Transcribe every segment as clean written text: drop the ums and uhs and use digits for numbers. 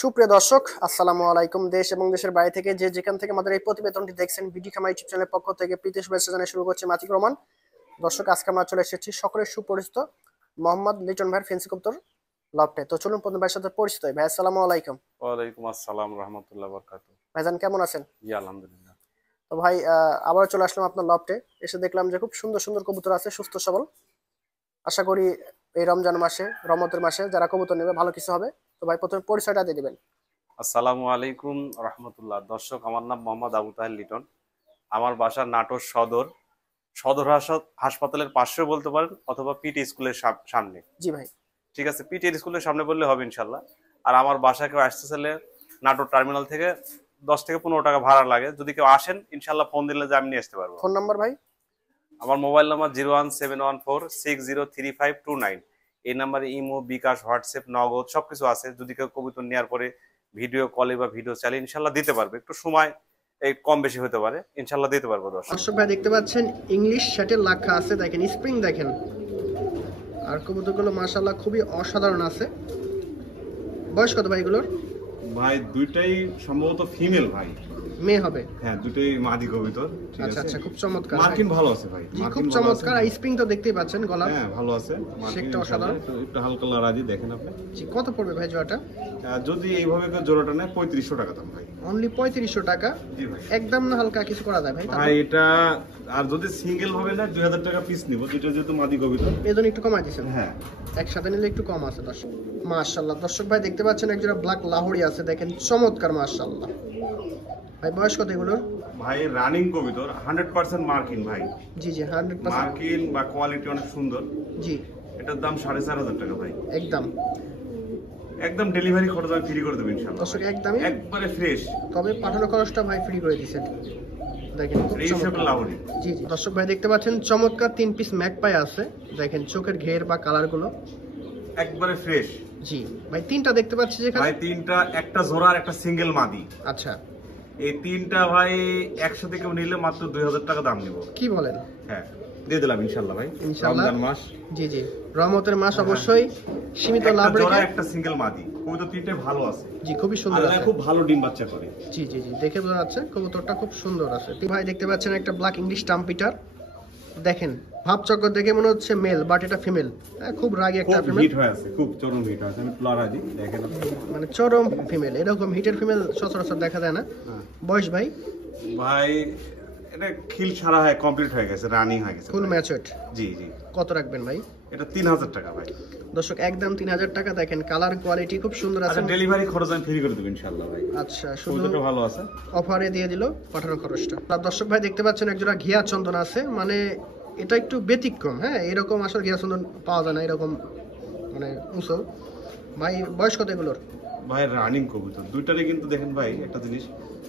সুপ্রিয় দর্শক, আসসালামু আলাইকুম। দেশ এবং দেশের বাইরে থেকে যে যেখান থেকে আমাদের এই প্রতিবেদনটি দেখছেন, বিডি খামার ইউটিউব চ্যানেলের পক্ষ থেকে প্রীতি শুভেচ্ছা জানিয়ে শুরু করছি মাতিক রহমান। দর্শক, আজকে আমরা চলে এসেছি সকলের সুপরিচিত মোহাম্মদ লিটন ভাইয়ের ফেন্সি কবুতর লফটে। তো চলুন প্রথম ভাইয়ের সাথে পরিচিত হই। ভাই আসসালামু আলাইকুম। ওয়ালাইকুম আসসালাম রাহমাতুল্লাহ বারাকাতু। ভাইজান কেমন আছেন? জি আলহামদুলিল্লাহ। তো ভাই, আবার চলে আসলাম আপনার লফটে। এসে দেখলাম যে খুব সুন্দর সুন্দর কবুতর আছে, সুস্থ সবল। আশা করি এই রমজান মাসে, রহমতের মাসে যারা কবুতর নেবে ভালো কিছু হবে। তো ভাই প্রথমে পরিচয়টা দিয়ে দিবেন। আসসালামু আলাইকুম রাহমাতুল্লাহ। দর্শক, আমার নাম মোহাম্মদ আবু তাহের লিটন। আমার বাসা নাটোর সদর সদর হাসপাতালের পাশেও বলতে পারেন, অথবা পিটি স্কুলের সামনে। জি ভাই। ঠিক আছে, পিটি স্কুলের সামনে বললে হবে ইনশাল্লাহ। আর আমার বাসা কেউ আসতে চাইলে নাটোর টার্মিনাল থেকে 10 থেকে 15 টাকা ভাড়া লাগে। যদি কেউ আসেন ইনশাল্লাহ ফোন দিলে যে আমি নিয়ে আসতে পারবো। ফোন নাম্বার ভাই? আমার মোবাইল নাম্বার 01714603529। এই নাম্বারে ইমো, বিকাশ, হোয়াটসঅ্যাপ, নগদ সবকিছু আছে। যদি কেউ কবুতর নেওয়ার পরে ভিডিও কলে বা ভিডিও চাইলে ইনশাল্লাহ দিতে পারবে। একটু সময় এই কম বেশি হতে পারে, ইনশাল্লাহ দিতে পারবো। দর্শক ভাই দেখতে পাচ্ছেন ইংলিশ শার্টের লেখা আছে, দেখেন স্প্রিং দেখেন। আর কবুতরগুলো মাশাআল্লাহ খুবই অসাধারণ আছে। বয়স কত ভাই এগুলোর? ভাই দুইটাই সম্ভবত ফিমেল ভাই। মেয়ে হবে? হ্যাঁ, দুটোই মাদি কবুতর। ঠিক আচ্ছা আছে, আচ্ছা, খুব চমৎকার। মার্কিন ভালো আছে ভাই। জি, খুব চমৎকার। আর স্প্রিং তো দেখতেই পাচ্ছেন গলা। হ্যাঁ, ভালো আছে। শেকটা অসাধারণ। একটু হালকা লড়াজি দেখেন আপনি। জি, কত পড়বে ভাই জোড়াটা? যদি এইভাবে কেউ জোড়াটা নেয় 3500 টাকা দাম ভাই। অনলি 3500 টাকা? জি ভাই। একদম না হালকা কিছু করা যায় ভাই? ভাই এটা আর যদি সিঙ্গেল ভাবে না 2000 টাকা পিস নিব, যেটা যেহেতু মাদি কবুতর। এজন্য একটু কমাই দিয়েছেন? হ্যাঁ, একসাথে নিলে একটু কম আছে দর্শক। মাশাআল্লাহ দর্শক ভাই দেখতে পাচ্ছেন একজোড়া ব্ল্যাক লাহোরি আছে, দেখেন চমৎকার মাশাআল্লাহ। ভাই বয়স কত এগুলোর? ভাই রানিং কবুতর, 100% মার্কিন ভাই। জি জি, 100% মার্কিন বা কোয়ালিটি অনেক সুন্দর। জি। এটার দাম 4500 টাকা ভাই। একদম একদম ডেলিভারি খরচ আমি ফ্রি করে দেব ইনশাআল্লাহ। দর্শক একদমই একবারে ফ্রেশ। তবে পাঠানো খরচটা ভাই ফ্রি করে দিয়েছেন। দেখেন খুব চমৎকার। লাহোরি। জি জি দর্শক ভাই দেখতে পাচ্ছেন চমৎকার 3 পিস ম্যাকপাই আছে, দেখেন চোখের ঘের বা কালার গুলো একবারে ফ্রেশ। জি ভাই, তিনটা দেখতে পাচ্ছি যেখানে। ভাই তিনটা, একটা জোড়া আর একটা সিঙ্গেল মাদি। আচ্ছা, এই তিনটা ভাই একসাথে কেউ নিলে মাত্র 2000 টাকা দাম নিব। কি বলেন? হ্যাঁ, দিয়ে দিলাম ইনশাআল্লাহ ভাই। ইনশাআল্লাহ। রমজান মাস। জি জি, রহমতের মাস, অবশ্যই সীমিত লাভ একটা জোড়া রেখে। একটা সিঙ্গেল মাদি কবুতর, তিনটে ভালো আছে। জি, খুবই সুন্দর আল্লাহ আছে। খুব ভালো ডিম বাচ্চা করে। জি জি জি, দেখে বোঝা যাচ্ছে কবুতরটা খুব সুন্দর আছে। ভাই দেখতে পাচ্ছেন একটা ব্ল্যাক ইংলিশ টাম্পিটার, দেখেন ভাবচক্র দেখে মনে হচ্ছে মেল, বাট এটা ফিমেল। খুব রাগী একটা খুব ফিমেল, হিট হয়ে আছে, খুব চরম হিট আছে। আমি প্লারা দিই, দেখেন মানে চরম ফিমেল। এরকম হিটের ফিমেল সচরাচর দেখা যায় না। বয়স ভাই? ভাই এটা খিল ছাড়া হয়, কমপ্লিট হয়ে গেছে, রানিং হয়ে গেছে, ফুল ম্যাচুরড। জি জি। কত রাখবেন ভাই? এটা 3000 টাকা ভাই। দর্শক একদম 3000 টাকা। দেখেন কালার কোয়ালিটি খুব সুন্দর আছে। আচ্ছা, ডেলিভারি খরচ আমি ফ্রি করে দেব ইনশাআল্লাহ ভাই। আচ্ছা, শুধু কবুতরটা ভালো আছে, অফারে দিয়ে দিল পাঠানোর খরচটা। আর দর্শক ভাই দেখতে পাচ্ছেন একজোড়া ঘিয়া চন্দন আছে, মানে এটা একটু ব্যতিক্রম। হ্যাঁ, এরকম আসলে ঘিয়া চন্দন পাওয়া যায় না এরকম, মানে উঁচু। ভাই বয়স কত এগুলোর? ভাই রানিং কবুতর দুইটারই, কিন্তু দেখেন ভাই একটা জিনিস,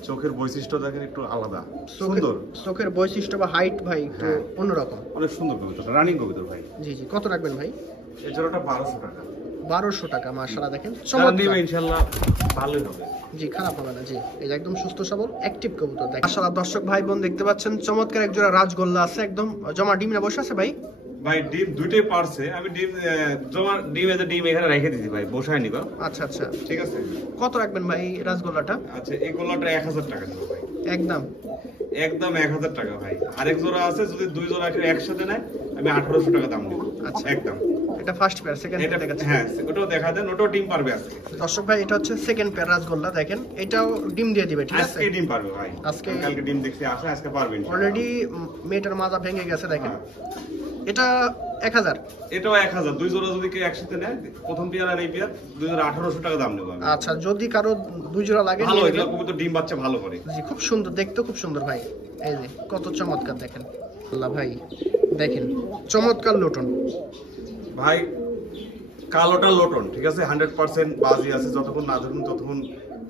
চোখের বৈশিষ্ট্য দেখেন একটু আলাদা, সুন্দর। চোখের বৈশিষ্ট্য বা হাইট ভাই একটু অন্যরকম, অনেক সুন্দর কবুতর, রানিং কবুতর ভাই। জি জি, কত রাখবেন ভাই? এই জোড়াটা 1200 টাকা। 1200 টাকা, মাশাআল্লাহ দেখেন যারা চমৎকার। নেবে ইনশাআল্লাহ ভালোই হবে। জি, খারাপ হবে না। জি, এই যে একদম সুস্থ সবল অ্যাক্টিভ কবুতর দেখেন মাশাআল্লাহ। দর্শক ভাই বোন দেখতে পাচ্ছেন চমৎকার একজোড়া রাজগোল্লা আছে, একদম জমা ডিম না বসে আছে ভাই? ভাই ডিম দুইটাই পারছে, আমি ডিম জমা ডিম এতে ডিম এখানে রেখে দিছি ভাই, বসায় নিবা। আচ্ছা আচ্ছা, ঠিক আছে। কত রাখবেন ভাই রাজগোল্লাটা? আচ্ছা, এই গোলাটা 1000 টাকা দেবো ভাই। একদম একদম 1000 টাকা ভাই। আরেক জোড়া আছে, যদি দুই জোড়া একসাথে নেয় আমি 1800 টাকা দাম নেব। আচ্ছা, একদম। এটা ফার্স্ট পেয়ার, সেকেন্ড এটা পেয়ার দেখাচ্ছে। হ্যাঁ, ওটাও দেখা দেন, ওটাও ডিম পারবে আজকে। দর্শক ভাই এটা হচ্ছে সেকেন্ড পেয়ার রাজগোল্লা, দেখেন এটাও ডিম দিয়ে দিবে, ঠিক আছে? আজকে ডিম পারবে ভাই। আজকে কালকে ডিম দেখছি, আসলে আজকে পারবে ইনশাআল্লাহ। অলরেডি মেয়েটার মাজা ভেঙে গেছে, দেখেন। হ্যাঁ। এটা 1000? এটাও 1000। দুই জোড়া যদি কেউ একসাথে নেয়, প্রথম পেয়ার আর এই পেয়ার, দুই জোড়া 1800 টাকা দাম নেব আমি। আচ্ছা, যদি কারো দুই জোড়া লাগে ভালো, নিয়ে এগুলো নেবেন। কবুতর ডিম বাচ্চা ভালো করে। জি, খুব সুন্দর দেখতে, খুব সুন্দর ভাই। এই যে কত চমৎকার দেখেন, আল্লাহ ভাই দেখেন চমৎকার লোটন ভাই কালোটা লোটন, ঠিক আছে, 100% বাজি আছে, যতক্ষণ না ধরুন ততক্ষণ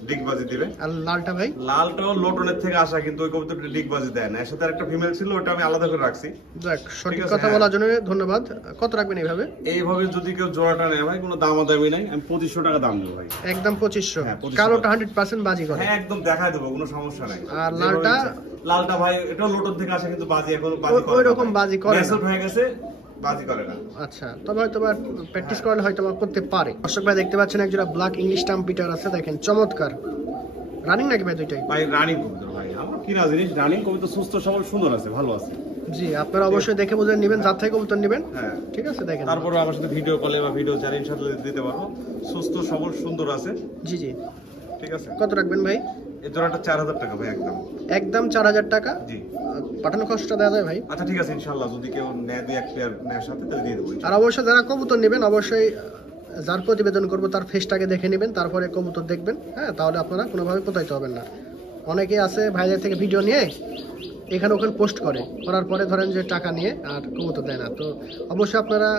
ডিগবাজি দিবে। আর লালটা ভাই? লালটাও লোটনের থেকে আসা, কিন্তু ওই কবুতরটা ডিগবাজি দেয় না। এর সাথে আরেকটা ফিমেল ছিল, ওটা আমি আলাদা করে রাখছি। দেখ, সঠিক আছে, কথা হ্যাঁ। বলার জন্য ধন্যবাদ। কত রাখবেন এইভাবে? এইভাবে যদি কেউ জোড়াটা নেয় ভাই, কোনো দামাদামি নাই, আমি 2500 টাকা দাম নেব ভাই। একদম 2500? হ্যাঁ, 2500 কালোটা 100% বাজি করে? হ্যাঁ, একদম দেখাই দেবো, কোনো সমস্যা নাই। আর লালটা? লালটা ভাই এটাও লোটন থেকে আসা, কিন্তু বাজি এখন বাজি করে ওই রকম বাজি করে না। ম্যাচড হয়ে গেছে, বাজি করে না। আচ্ছা, তবে হয়তো বা প্র্যাকটিস করলে হয়তো বা করতে পারে। দর্শক ভাই দেখতে পাচ্ছেন একজোড়া ব্ল্যাক ইংলিশ টাম্পিটার আছে, দেখেন চমৎকার। রানিং নাকি ভাই দুইটাই? ভাই রানিং কবুতর ভাই, আমার কিনা জিনিস রানিং কবুতর, সুস্থ সবল সুন্দর আছে, ভালো আছে। জি, আপনারা অবশ্যই দেখে বুঝে নেবেন, যার থেকে কবুতর নেবেন। হ্যাঁ ঠিক আছে, দেখেন। তারপরে আমার সাথে ভিডিও কলে বা ভিডিও চ্যানেল সাথে দিতে পারবো, সুস্থ সবল সুন্দর আছে। জি জি, ঠিক আছে। কত রাখবেন ভাই? এর জোড়াটা 4000 টাকা ভাই, একদম একদম 4000 টাকা। জি। পাঠানো খরচটা দেওয়া যায় ভাই? আচ্ছা ঠিক আছে, ইনশাআল্লাহ যদি কেউ নেয় 2-1 পেয়ার নেয় সাথে তাহলে দিয়ে দেবো। আর অবশ্যই যারা কবুতর নেবেন অবশ্যই যার প্রতিবেদন করবো তার ফেসটাকে দেখে নেবেন, তারপরে কবুতর দেখবেন। হ্যাঁ, তাহলে আপনারা কোনোভাবে প্রতারিত হবেন না। অনেকে আছে ভাইদের থেকে ভিডিও নিয়ে এখানে ওখানে পোস্ট করার পরে ধরেন যে টাকা নিয়ে আর কবুতর দেয় না। তো অবশ্যই আপনারা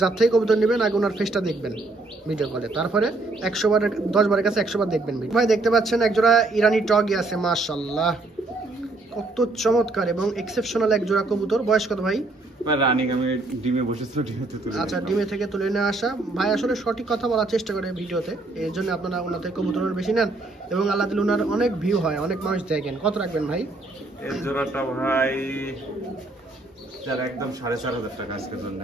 যার থেকে কবুতর নেবেন আগে ওনার ফেসটা দেখবেন ভিডিও কলে, তারপরে 100 বার 10 বারের কাছে 100 বার দেখবেন। ভাই দেখতে পাচ্ছেন একজোড়া ইরানি টগি আছে, মাশাআল্লাহ কত চমৎকার এবং এক্সেপশনাল একজোড়া কবুতর। বয়স কত ভাই? রানিং আমি ডিমে বসেছিল, ডিমে তুলে। আচ্ছা, ডিমে থেকে তুলে নিয়ে আসা। ভাই আসলে সঠিক কথা বলার চেষ্টা করে ভিডিওতে, এই জন্য আপনারা ওনার থেকে কবুতর বেশি নেন এবং আল্লাহ দিলে ওনার অনেক ভিউ হয়, অনেক মানুষ দেখেন। কত রাখবেন ভাই? এর জোড়াটা ভাই যার একদম 4500 টাকা আজকের জন্য।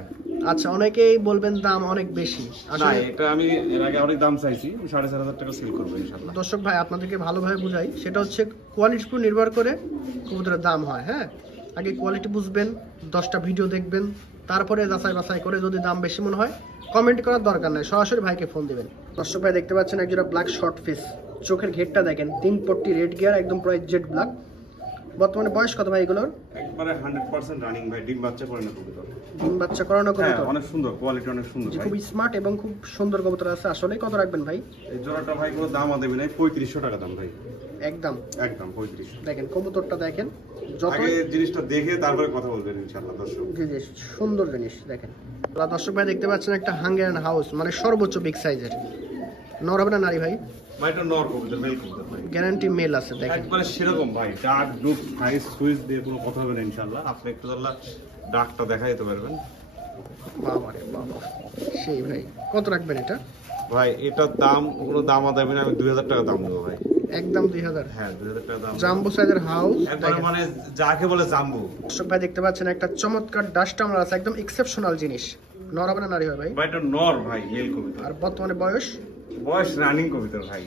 আচ্ছা, অনেকেই বলবেন দাম অনেক বেশি, না আসলে এটা আমি এর আগে অনেক দাম চাইছি, 4500 টাকা সেল করবো ইনশাআল্লাহ। দর্শক ভাই আপনাদেরকে ভালোভাবে বুঝাই, সেটা হচ্ছে কোয়ালিটির উপর নির্ভর করে কবুতরের দাম হয়। হ্যাঁ, আগে কোয়ালিটি বুঝবেন, 10টা ভিডিও দেখবেন, তারপরে যাচাই বাছাই করে যদি দাম বেশি মনে হয় কমেন্ট করার দরকার নাই, সরাসরি ভাইকে ফোন দিবেন। দর্শক ভাই দেখতে পাচ্ছেন একজোড়া ব্ল্যাক শর্ট ফেস, চোখের ঘেরটা দেখেন, 3 পট্টি রেড গিয়ার, একদম প্রায় জেড ব্ল্যাক। বর্তমানে বয়স কত ভাই এগুলোর? একবারে 100% রানিং ভাই, ডিম বাচ্চা করে না কবুতর। ডিম বাচ্চা করানো হ্যাঁ কবুতর, অনেক সুন্দর, কোয়ালিটি অনেক সুন্দর ভাই। খুব স্মার্ট এবং খুব সুন্দর কবুতর আছে। আসলে কত রাখবেন ভাই? এই জোড়াটা ভাই কোনো দাম দেবে না, 3500 টাকা দাম ভাই, একদম একদম 3500। দেখেন কবুতরটা দেখেন, যত আগে জিনিসটা দেখে তারপরে কথা বলবেন ইনশাআল্লাহ দর্শক। জি জি, সুন্দর জিনিস দেখেন। দর্শক ভাই দেখতে পাচ্ছেন একটা হাঙ্গেরিয়ান হাউস, মানে সর্বোচ্চ বিগ সাইজের। নর হবে না নারী ভাই? ভাই এটা নর কবুতর, মেল কবুতর ভাই, গ্যারান্টি মেল আছে দেখেন। একবারে সেরকম ভাই, ডাক লুক সাইজ সুইচ দিয়ে কোনো কথা হবে না ইনশাআল্লাহ। আপনি একটু তাহলে ডাকটা দেখাই দিতে পারবেন। বাবা রে বাবা, সেই ভাই কত রাখবেন এটা? ভাই এটার দাম কোনো দাম দেবে না, আমি 2000 টাকা দাম দেবো ভাই, একদম 2000। হ্যাঁ 2000 টাকা দাম। জাম্বো সাইজের হাউস একবারে মানে যাকে বলে জাম্বু। দর্শক ভাই দেখতে পাচ্ছেন একটা চমৎকার ডাস্ট আমরা আছে, একদম এক্সেপশনাল জিনিস। নর হবে না নারী হবে ভাই? ভাই এটা নর ভাই, মেল কবুতর, আর বর্তমানে বয়স? বয়স রানিং কবুতর ভাই,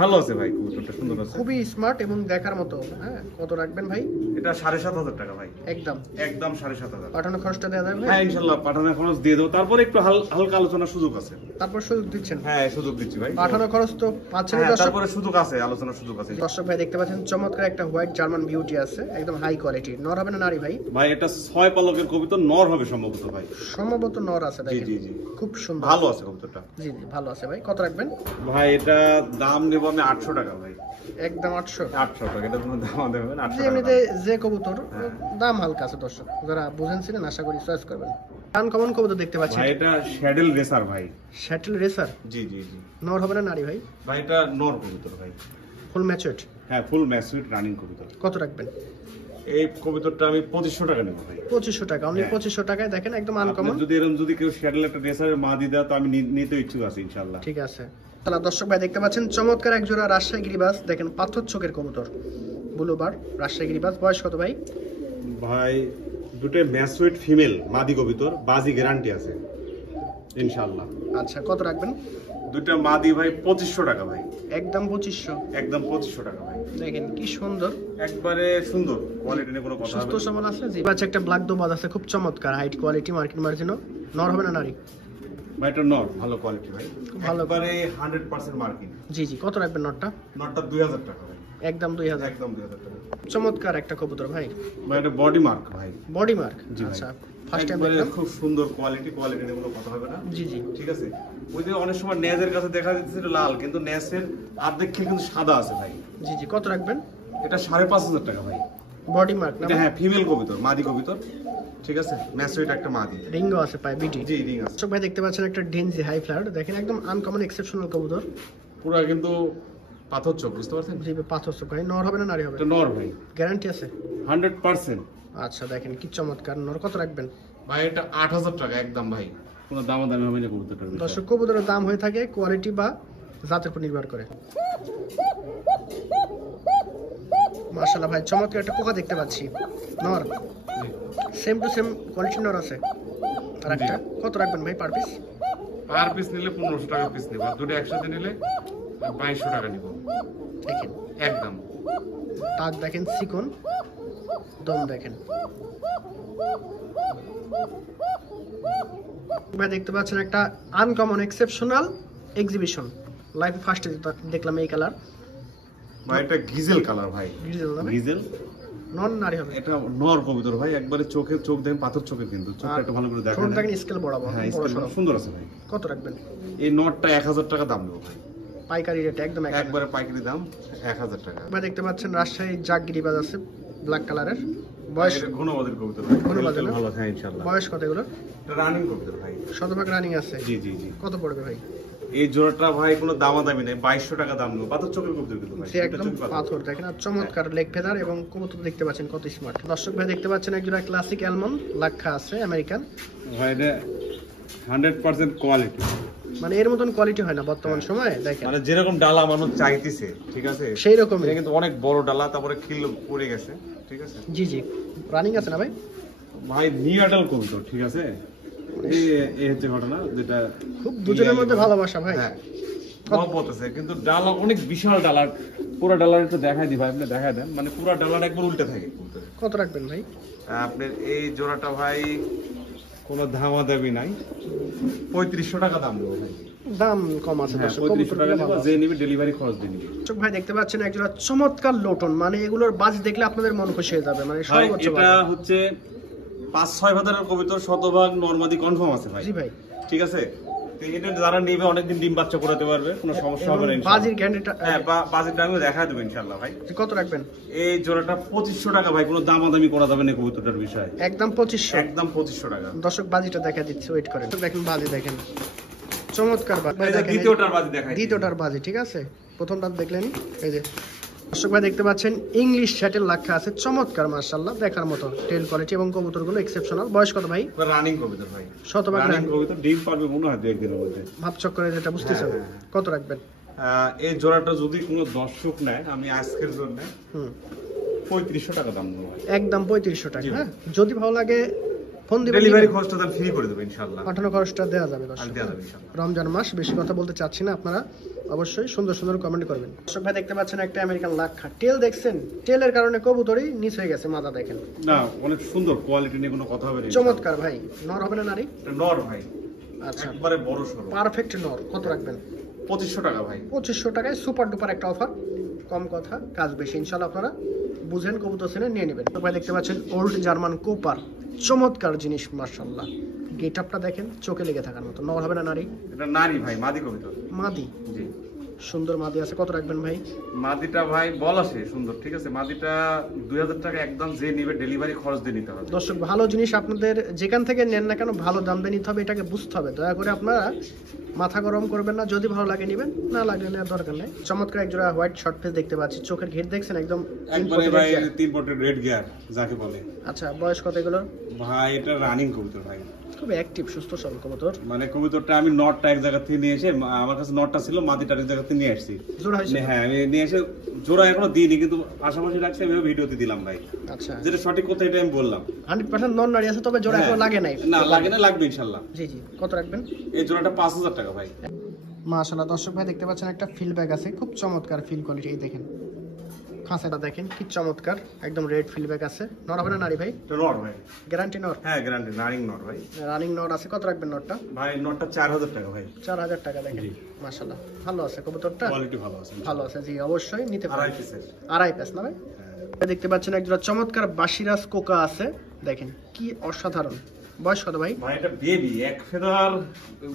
ভালো আছে ভাই, কবুতরটা সুন্দর আছে, খুবই স্মার্ট এবং দেখার মতো। হ্যাঁ, কত রাখবেন ভাই? এটা 7500 টাকা ভাই, একদম একদম 7500। পাঠানো খরচটা দেওয়া যাবে ভাই? হ্যাঁ ইনশাআল্লাহ পাঠানোর খরচ দিয়ে দেবো, তারপরে একটু হালকা আলোচনার সুযোগ আছে। তারপর সুযোগ দিচ্ছেন? হ্যাঁ সুযোগ দিচ্ছি ভাই, পাঠানো খরচ তো পাচ্ছেন হ্যাঁ দর্শক। তারপরে সুযোগ আছে, আলোচনার সুযোগ আছে। দর্শক ভাই দেখতে পাচ্ছেন চমৎকার একটা হোয়াইট জার্মান বিউটি আছে, একদম হাই কোয়ালিটি। নর হবে না নারী ভাই? ভাই এটা 6 পালকের কবুতর, নর হবে সম্ভবত ভাই। সম্ভবত নর আছে জি দেখেন, জি জি, খুব সুন্দর, ভালো আছে কবুতরটা। জি জি ভালো আছে ভাই। কত রাখবেন ভাই এটা দাম নেব আমি 800 টাকা ভাই, একদম 800। 800 টাকা, এটা কোনো দাম দেবেন 800 যে টাকা এমনিতে দাম। যে কবুতর দাম হালকা আছে, দর্শক যারা বুঝেন ছিলেন আশা করি চয়েস করবেন। আনকমন কবুতর দেখতে পাচ্ছি, ভাই এটা শ্যাডেল রেসার ভাই, শ্যাটেল রেসার। জি জি জি। নর হবে না নারী ভাই? ভাই এটা নর কবুতর ভাই, ফুল ম্যাচুরড। হ্যাঁ ফুল ম্যাচুইট রানিং কবুতর। কত রাখবেন? এই কবুতরটা আমি 2500 টাকা নেব ভাই। 2500 টাকা, অনলি হ্যাঁ। 2500 টাকায় দেখেন, একদম আনকমন। আপনার যদি এরকম যদি কেউ শ্যাডেল একটা রেসারের মা দিয়ে দেয় তো আমি নিতে ইচ্ছুক আছি ইনশাআল্লাহ। ঠিক আছে। তাহলে দর্শক ভাই দেখতে পাচ্ছেন চমৎকার এক জোড়া রাজশাহী গিরিবাজ, দেখেন পাথর চোখের কবুতর, ব্লুবার রাজশাহী গিরিবাজ। বয়স কত ভাই? ভাই দুটো ম্যাচুইট ফিমেল মাদি কবুতর, বাজি গ্যারান্টি আছে ইনশাআল্লাহ। আচ্ছা, কত রাখবেন? দুটো মাদি ভাই 2500 টাকা ভাই, একদম 2500। একদম 2500 টাকা ভাই, দেখেন কি সুন্দর, একবারে সুন্দর, কোয়ালিটি নিয়ে কোনো কথা সুস্থ হবে না। সবল আছে। জি, বাচ্চা একটা ব্ল্যাক দোবাজ আছে, খুব চমৎকার, হাইট কোয়ালিটি, মার্কিন মার্জিনও। নর হবে না নারী? ভাই এটা নর, ভালো কোয়ালিটি ভাই, ভালো। একবারে 100% মার্কিং। জি জি, কত রাখবেন নরটা? নটটা 2000 টাকা ভাই, একদম 2000। একদম 2000 টাকা। চমৎকার একটা কবুতর ভাই, ভাই এটা বডি মার্ক ভাই, বডি মার্ক। জি ভাই। আচ্ছা, ফার্স্ট টাইম একবারে দেখলাম। খুব সুন্দর কোয়ালিটি, কোয়ালিটি নিয়ে কোনো কথা হবে না। জি জি ঠিক আছে। ওই যে অনেক সময় নেজের কাছে দেখা যাচ্ছে এটা লাল, কিন্তু নেসের অর্ধেক খেয়ে কিন্তু সাদা আছে ভাই। জি জি, কত রাখবেন? এটা 5500 টাকা ভাই, বডি মার্ক না? এটা হ্যাঁ ফিমেল কবুতর, মাদি কবুতর, ঠিক আছে, ম্যাচুইট একটা মাদি, রিংও আছে পায় বিটি। জি রিং আছে। দর্শক ভাই দেখতে পাচ্ছেন একটা ডেনজি হাই ফ্লায়ার, দেখেন একদম আনকমন এক্সেপশনাল কবুতর, পুরো কিন্তু পাথর চোখ, বুঝতে পারছেন? জি পাথর চোখ ভাই। নর হবে না নারী হবে? এটা নর ভাই, গ্যারান্টি আছে? 100%। আচ্ছা, দেখেন কি চমৎকার নর। কত রাখবেন? ভাই এটা 8000 টাকা একদম ভাই, কোনো দামাদামি হবে না কবুতরটার। দর্শক কবুতরের দাম হয়ে থাকে কোয়ালিটি বা জাতের উপর নির্ভর করে। মাশাআল্লাহ ভাই, চমৎকার একটা পোকা দেখতে পাচ্ছি, নর। সেম টু সেম কোয়ালিটি নর আছে। আর একটা কত রাখবেন ভাই পার পিস? পার পিস নিলে 1500 টাকা পিস নিব, আর দুটো একসাথে নিলে 2200 টাকা নিব দেখেন একদম। তাক দেখেন, চিকন দম দেখেন ভাই। দেখতে পাচ্ছেন একটা আনকমন এক্সেপশনাল এক্সিবিশন, লাইফ ফার্স্টে দেখলাম এই কালার। ভাই এটা গিজেল কালার ভাই, গ্রিজেল না ভাই? গিজেল নন নারী হবে। এটা নর কবুতর ভাই, একবারে চোখে চোখ দেখেন পাথর চোখে, কিন্তু চোখটা একটু ভালো করে ঠোঁট দেখেন। দেখেন স্কেল বরাবর, হ্যাঁ বড় স্কেল সড়ো। সুন্দর আছে ভাই। কত রাখবেন? এই নটটা 1000 টাকা দাম নেবো ভাই, পাইকারি রেট একদম এক। একবারে পাইকারি দাম 1000 টাকা। ভাই দেখতে পাচ্ছেন রাজশাহী জাগগিরিবাজ আছে ব্ল্যাক কালারের। বয়স এটা ঘনবাদের কবুতর ভাই, ঘনবাদের না? ভালো হ্যাঁ ইনশাআল্লাহ। বয়স কত এগুলো? এটা রানিং কবুতর ভাই। শতভাগ রানিং আছে। জি জি জি। কত পড়বে ভাই? এই জোড়াটা ভাই কোনো দামাদামি নেই, 2200 টাকা দাম নেবো। পাথর চোখের কবুতর কিন্তু ভাই, সে একদম পাথর দেখেন, আর চমৎকার লেগ ফেদার এবং কবুতর দেখতে পাচ্ছেন কত স্মার্ট। দর্শক ভাই দেখতে পাচ্ছেন একজোড়া ক্লাসিক অ্যালমন্ড লাক্ষা আছে আমেরিকান। ভাই এটা 100% কোয়ালিটি, মানে এর মতন কোয়ালিটি হয় না বর্তমান সময়ে দেখেন, মানে যেরকম ডালা মানুষ চাইতেছে, ঠিক আছে সেই রকমই। এটা কিন্তু অনেক বড় ডালা, তারপরে খিল পড়ে গেছে, ঠিক আছে জি জি রানিং আছে না ভাই? ভাই নিউ অ্যাডাল কবুতর, ঠিক আছে। এই হচ্ছে ঘটনা যেটা খুব দুজনের মধ্যে ভালোবাসা ভাই। হ্যাঁ মহব্বত আছে, কিন্তু ডালা অনেক বিশাল ডালা। পুরো ডালার একটু দেখাই দিই ভাই, আপনি দেখাই দেন, মানে পুরো ডালাটা একবার উল্টে থাকে কবুতরে। কত রাখবেন ভাই? আপনার এই জোড়াটা ভাই কোনো ধামা দাবি নাই, 3500 টাকা দাম নেবো ভাই। দাম কম আছে হ্যাঁ দর্শক, 3500 টাকা কবুতরগুলো নেবো, ভালো যে আছে। নিবে ডেলিভারি খরচ দিয়ে নিবে। দর্শক ভাই দেখতে পাচ্ছেন একজোড়া চমৎকার লোটন, মানে এগুলোর বাজ দেখলে আপনাদের মন খুশি হয়ে যাবে, মানে ভাই সর্বোচ্চ এটা বাজ। হচ্ছে 5-6 হাজারের কবিতর, শতভাগ নরমাদি কনফার্ম আছে ভাই। জি ভাই। ঠিক আছে, তো এটা যারা নেবে অনেকদিন ডিম বাচ্চা করাতে পারবে, কোনো সমস্যা হবে না এবং ইনশাআল্লাহ। বাজির গ্যারান্টিটা হ্যাঁ বাজেটটা আমি দেখা দেবো ইনশাআল্লাহ ভাই। কত রাখবেন? এই জোড়াটা 2500 টাকা ভাই, কোনো দামাদামি করা যাবে না কবুতরটার বিষয়, একদম 2500। একদম 2500 টাকা। দর্শক বাজিটা দেখা দিচ্ছে, ওয়েট করেন। দেখেন বাজি দেখেন, চমৎকার বাজি। এই যে দেখেন, দ্বিতীয়টার বাজি দেখাই। দ্বিতীয়টার বাজি ঠিক আছে, প্রথমটা দেখলেন এই যে। দর্শক ভাই দেখতে পাচ্ছেন ইংলিশ শ্যাটেল লাক্ষা আছে, চমৎকার মাশাআল্লাহ দেখার মতো টেল কোয়ালিটি এবং কবুতরগুলো এক্সেপশনাল। বয়স কত ভাই? রানিং কবিতর ভাই, শতভাগ রানিং রানিং। কবিতর, ডিম পারবে মনে হয় 2-1 দিনের মধ্যে। ভাব চক্করে যেটা বুঝতেছেন। হ্যাঁ, হ্যাঁ। কত রাখবেন? এই জোড়াটা যদি কোনো দর্শক নেয়, আমি আজকের জন্য হুম 3500 টাকা দাম নেবো ভাই। একদম 3500 টাকা। জি। হ্যাঁ যদি ভালো লাগে ফোন দিবেন, ডেলিভারি খরচটা তাহলে ফ্রি করে দেবো ইনশাআল্লাহ, পাঠানো খরচটা দেওয়া যাবে আর দর্শক। দেওয়া যাবে ইনশাআল্লাহ। রমজান মাস, বেশি কথা বলতে চাচ্ছি না, আপনারা অবশ্যই সুন্দর সুন্দর কমেন্ট করবেন। দর্শক ভাই দেখতে পাচ্ছেন একটা আমেরিকান লাক্ষা, টেল দেখছেন, টেলের কারণে কবুতরই নিচ হয়ে গেছে, মাথা দেখেন না অনেক সুন্দর, কোয়ালিটি নিয়ে কোনো কথা হবে না। চমৎকার ভাই। নর হবে না নারী? এটা নর ভাই, আচ্ছা একবারে বড় সরো। পারফেক্ট নর। কত রাখবেন? 2500 টাকা ভাই। 2500 টাকায় সুপার ডুপার একটা অফার, কম কথা কাজ বেশি, ইনশাআল্লাহ আপনারা বুঝেন কবুতর চেনে নিয়ে নেবেন। ভাই দেখতে পাচ্ছেন ওল্ড জার্মান কোপার, চমৎকার জিনিস মাশাআল্লাহ। গেট আপটা দেখেন, চোখে লেগে থাকার মতো। নর হবে না নারী? এটা নারী ভাই, মাদি কবিতর। মাদি, জি সুন্দর মাদি আছে। কত রাখবেন ভাই? মাদিটা ভাই বল আছে সুন্দর, ঠিক আছে। মাদিটা 2000 টাকা একদম, যে নিবে ডেলিভারি খরচ দিয়ে নিতে হবে। দর্শক ভালো জিনিস আপনাদের যেখান থেকে নেন না কেন ভালো দাম দিয়ে নিতে হবে, এটাকে বুঝতে হবে। দয়া করে আপনারা মাথা গরম করবেন না, যদি ভালো লাগে নেবেন, না লাগলে নেওয়ার দরকার নেই। চমৎকার এক জোড়া হোয়াইট শর্ট ফেস দেখতে পাচ্ছি, চোখের ঘির দেখছেন একদম একবারে imported ভাই red gear। 3 পটের রেড গিয়ার যাকে বলে। আচ্ছা বয়স কত এগুলো? ভাই এটা রানিং কবুতর ভাই, খুব অ্যাক্টিভ সুস্থ সবল কবুতর। মানে কবুতরটা আমি নটটা এক জায়গা থেকে নিয়ে এসে, আমার কাছে নটটা ছিল, মাদিটা এক জায়গা থেকে নিয়ে আসছি। জোড়া হয়েছে? হ্যাঁ আমি নিয়ে এসে জোড়া এখনো দিইনি, কিন্তু পাশাপাশি রাখছি, আমি ভিডিওতে দিলাম ভাই। আচ্ছা যেটা সঠিক কথা এটা আমি বললাম। 100% নন নারী আছে, তবে জোড়া হ্যাঁ। এখনো লাগে নাই। না লাগে না, লাগবে ইনশাআল্লাহ। জি জি কত রাখবেন? এই জোড়াটা 5000 টাকা ভাই। মাশাআল্লাহ দর্শক ভাই দেখতে পাচ্ছেন একটা ফিল ব্যাগ আছে, খুব চমৎকার ফিল কোয়ালিটি। এই দেখেন খাঁচাটা দেখেন কি চমৎকার, একদম রেড ফিল ব্যাগ আছে। নর হবে না নারী ভাই? এটা নট ভাই, গ্যারান্টি নর? হ্যাঁ গ্যারান্টি রানিং নট ভাই। রানিং নর আছে। কত রাখবেন নরটা? ভাই নটটা 4000 টাকা ভাই। 4000 টাকা দেখেন। জি। মাশাআল্লাহ ভালো আছে কবুতরটা, কোয়ালিটি ভালো আছে। ভালো আছে। জি অবশ্যই নিতে আড়াই পারেন। পিসের। আড়াই পিস না ভাই? হ্যাঁ। দেখতে পাচ্ছেন একজোড়া চমৎকার বাসিরাজ কোকা আছে, দেখেন কি অসাধারণ। বয়স কত ভাই? ভাই এটা বেবি, এক ফেদার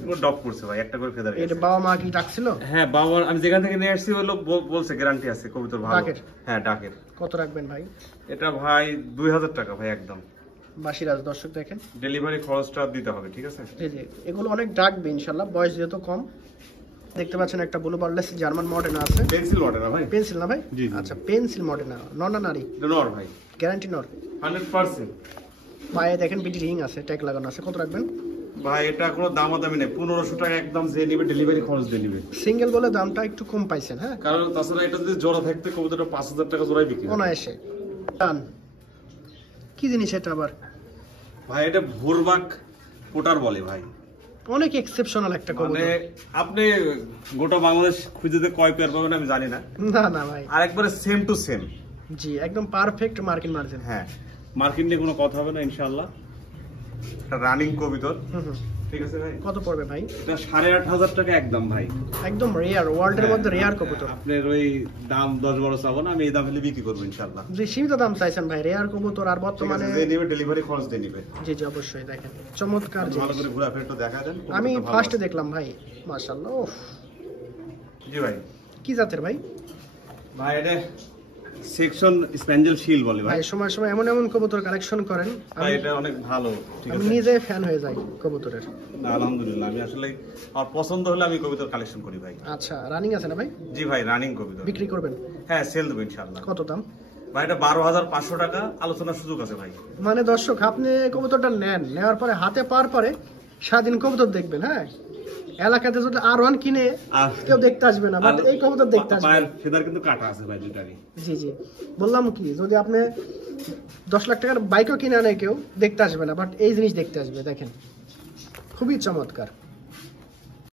পুরো ডপ করছে ভাই, একটা করে ফেদার। এটা বাবা মা কি ডাকছিল? হ্যাঁ বাবা, আমি যেখান থেকে নিয়ে আসছি ওই লোক বলছে গ্যারান্টি আছে কবুতর ভালো। ডাকের? হ্যাঁ ডাকের। কত রাখবেন ভাই? এটা ভাই 2000 টাকা ভাই একদম। বাসিরাজ দর্শক দেখেন, ডেলিভারি খরচটা দিতে হবে, ঠিক আছে। জি জি এগুলো অনেক ডাকবে ইনশাআল্লাহ, বয়স যেহেতু কম। দেখতে পাচ্ছেন একটা ব্লু বার্ডলেস জার্মান মডেল আছে। পেন্সিল ওয়াটার না ভাই? পেন্সিল না ভাই? জি, জি। আচ্ছা পেন্সিল মডেল না, নর না নারী? এটা নর ভাই, গ্যারান্টি নর। 100%। পায়ে দেখেন বিটি রিং আছে, ট্যাগ লাগানো আছে। কত রাখবেন? ভাই এটা কোনো দামাদামি নেই, 1500 টাকা একদম, যে নিবে ডেলিভারি খরচ দিয়ে নিবে। সিঙ্গেল বলে দামটা একটু কম পাইছেন। হ্যাঁ কারণ তাছাড়া এটা যদি জোড়া থাকতে কবুতরটা 5000 টাকা জোড়াই বিক্রি হয়। অনায়াসে। টান কি জিনিস এটা আবার? ভাই এটা ভোরবাক পোটার বলে ভাই। অনেক এক্সেপশনাল একটা মানে কবুতর। আপনি গোটা বাংলাদেশ খুঁজে কয় পেয়ার পাবেন আমি জানি না, না না ভাই, আর একবারে সেম টু সেম। জি একদম পারফেক্ট মার্কিন মার্জিন। হ্যাঁ, মার্কিন নিয়ে কোনো কথা হবে না ইনশাআল্লাহ। এটা রানিং কবিতর, ঠিক আছে ভাই। কত পড়বে ভাই? এটা 8,500 টাকা একদম ভাই, একদম রেয়ার, ওয়ার্ল্ডের মধ্যে রেয়ার কবুতর। আপনার ওই দাম 10-12 চাবো না, আমি এই দাম হলে বিক্রি করবো ইনশাআল্লাহ। যে সীমিত দাম চাইছেন ভাই, রেয়ার কবুতর আর বর্তমানে যে নেবে ডেলিভারি খরচ দিয়ে নিবে। জি জি অবশ্যই। দেখেন চমৎকার ভালো জিনিস। করে ঘোরাফেরা একটু দেখা দেন। আমি কবুতরটা ভালো ফার্স্টে আছে। দেখলাম ভাই, মাশাআল্লাহ। ওফ, জি ভাই। কি জাতের ভাই? ভাই এটা সেকশন স্প্যাঞ্জেল শিল বলে ভাই। ভাই সময় সময় এমন এমন কবুতর কালেকশন করেন, ভাই এটা অনেক ভালো, ঠিক আমি আছে। নিজে ফ্যান হয়ে যাই কবুতরের। না, আলহামদুলিল্লাহ, আমি আসলে আমার পছন্দ হলে আমি কবিতর কালেকশন করি ভাই। আচ্ছা, রানিং আছে না ভাই? জি ভাই, রানিং কবিতর। বিক্রি করবেন? হ্যাঁ, সেল দেবো ইনশাআল্লাহ। কত দাম? ভাই এটা 12,500 টাকা, আলোচনার সুযোগ আছে ভাই। মানে দর্শক, আপনি কবুতরটা নেন, নেওয়ার পরে হাতে পাওয়ার পরে সারাদিন কবুতর দেখবেন। হ্যাঁ, এলাকাতে যদি R1 কিনে কেউ দেখতে আসবে না, বাট এই কবুতর দেখতে আসবে। পায়ের ফেদার কিন্তু কাটা আছে ভাই দুটারই। জি জি, বললাম কি, যদি আপনি 10 লাখ টাকার বাইকও কিনে আনে কেউ দেখতে আসবে না, বাট এই জিনিস দেখতে আসবে। দেখেন খুবই চমৎকার।